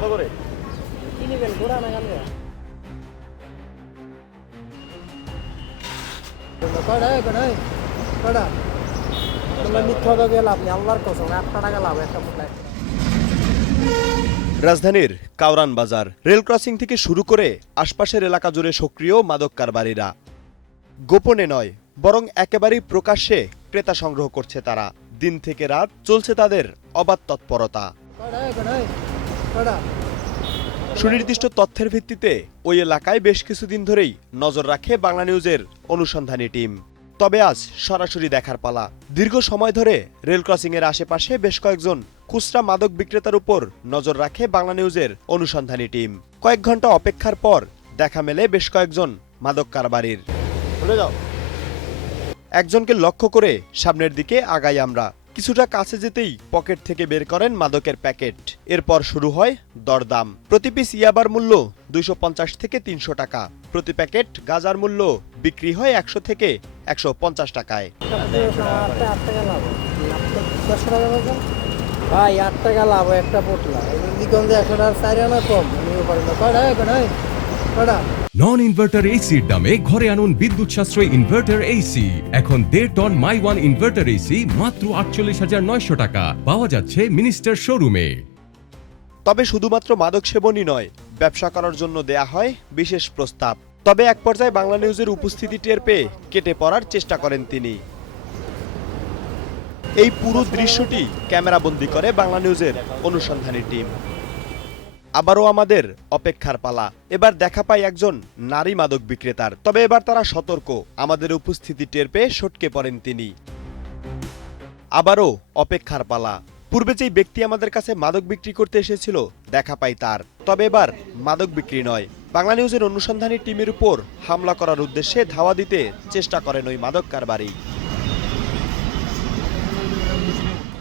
কত করে? কি নেবেন ঘোরা না গান মিথ্যা গেল আপনি আল্লাহর কসম 8 টাকা লাভ একটা ফুটলায়। রাজধানীর কাউরান বাজার রেল ক্রসিং থেকে শুরু করে আশপাশের এলাকা জুড়ে সক্রিয় মাদক কারবারিরা। গোপনে নয়, বরং একেবারেই প্রকাশ্যে ক্রেতা সংগ্রহ করছে তারা। দিন থেকে রাত চলছে তাদের অবাধ তৎপরতা। সুনির্দিষ্ট তথ্যের ভিত্তিতে ওই এলাকায় বেশ কিছুদিন ধরেই নজর রাখে বাংলা নিউজের অনুসন্ধানী টিম। তবে আজ সরাসরি দেখার পালা। দীর্ঘ সময় ধরে রেল ক্রসিং এর আশেপাশে বেশ কয়েকজন খুচরা মাদক বিক্রেতার উপর নজর রাখে বাংলা নিউজের অনুসন্ধানী টিম। কয়েক ঘন্টা অপেক্ষার পর দেখা মেলে বেশ কয়েকজন মাদক কারবারির। একজনকে লক্ষ্য করে সামনের দিকে আগাই আমরা। কিছুটা কাছে যেতেই পকেট থেকে বের করেন মাদকের প্যাকেট। এরপর শুরু হয় দরদাম। প্রতি পিস ইয়াবার মূল্য 250 থেকে 300 টাকা। প্রতি প্যাকেট গাঁজার মূল্য বিক্রি হয় 100 থেকে 150 টাকায়। ভাই 8 টাকা লাভ একটা পোটলা, দিগন্ধে 100 টাকা 4 আনা কম। নন ইনভার্টার এসির দামে ঘরে আনুন বিদ্যুৎ সাশ্রয়ী ইনভার্টার এসি। এখন 1.5 ton my one inverter AC মাত্র 48,900 টাকা পাওয়া যাচ্ছে মিনিস্টার শোরুমে। তবে শুধুমাত্র মাদক সেবনই নয়, ব্যবসা করার জন্য দেয়া হয় বিশেষ প্রস্তাব। তবে এক পর্যায়ে বাংলা নিউজের উপস্থিতি টের পেয়ে কেটে পড়ার চেষ্টা করেন তিনি। এই পুরো দৃশ্যটি ক্যামেরাবন্দি করে বাংলা নিউজের অনুসন্ধানী টিম। আবারও আমাদের অপেক্ষার পালা। এবার দেখা পাই একজন নারী মাদক বিক্রেতার। তবে এবার তারা সতর্ক। আমাদের উপস্থিতি টের পেয়ে সটকে পড়েন তিনি। আবারও অপেক্ষার পালা। পূর্বে যেই ব্যক্তি আমাদের কাছে মাদক বিক্রি করতে এসেছিল দেখা পাই তার। তবে এবার মাদক বিক্রি নয়, বাংলা নিউজের অনুসন্ধানী টিমের উপর হামলা করার উদ্দেশ্যে ধাওয়া দিতে চেষ্টা করেন ওই মাদক কারবারি।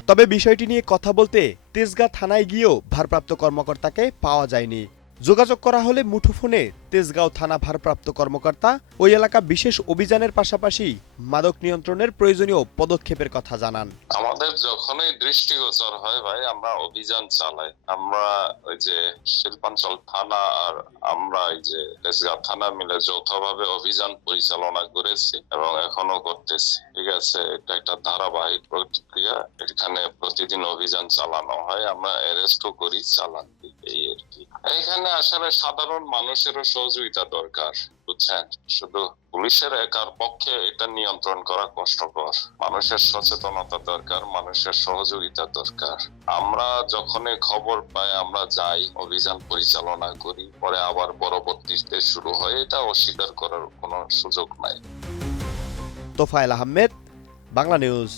তবে বিষয়টি নিয়ে কথা বলতে তেজগাঁ থানায় গিয়েও ভারপ্রাপ্ত কর্মকর্তাকে পাওয়া যায়নি। যোগাযোগ করা হলে মুঠোফোনে তেজগাঁও থানা ভারপ্রাপ্ত কর্মকর্তা ওই এলাকা বিশেষ অভিযানের পাশাপাশি মাদক নিয়ন্ত্রণের প্রয়োজনীয় পদক্ষেপের কথা জানান। আমাদের যখনই দৃষ্টিগোচর হয় ভাই আমরা অভিযান চালাই। আমরা ওই যে শিল্পাঞ্চল থানা আর আমরা এই যে তেজগাঁও থানা মিলে যৌথভাবে অভিযান পরিচালনা করেছি এবং এখনো করতেছি। ঠিক আছে, এটা একটা ধারাবাহিক প্রক্রিয়া। এখানে প্রতিদিন অভিযান চালানো হয়, আমরা অ্যারেস্টও করি, চালান এই আর কি। এখানে আসলে সাধারণ মানুষেরও সহযোগিতা দরকার, বুঝছেন। শুধু পুলিশের একার পক্ষে এটা নিয়ন্ত্রণ করা কষ্টকর। মানুষের সচেতনতা দরকার, মানুষের সহযোগিতা দরকার। আমরা যখনই খবর পাই আমরা যাই, অভিযান পরিচালনা করি, পরে আবার পরবর্তীতে শুরু হয়। এটা অস্বীকার করার কোনো সুযোগ নাই। তোফায়েল আহমেদ, বাংলা নিউজ।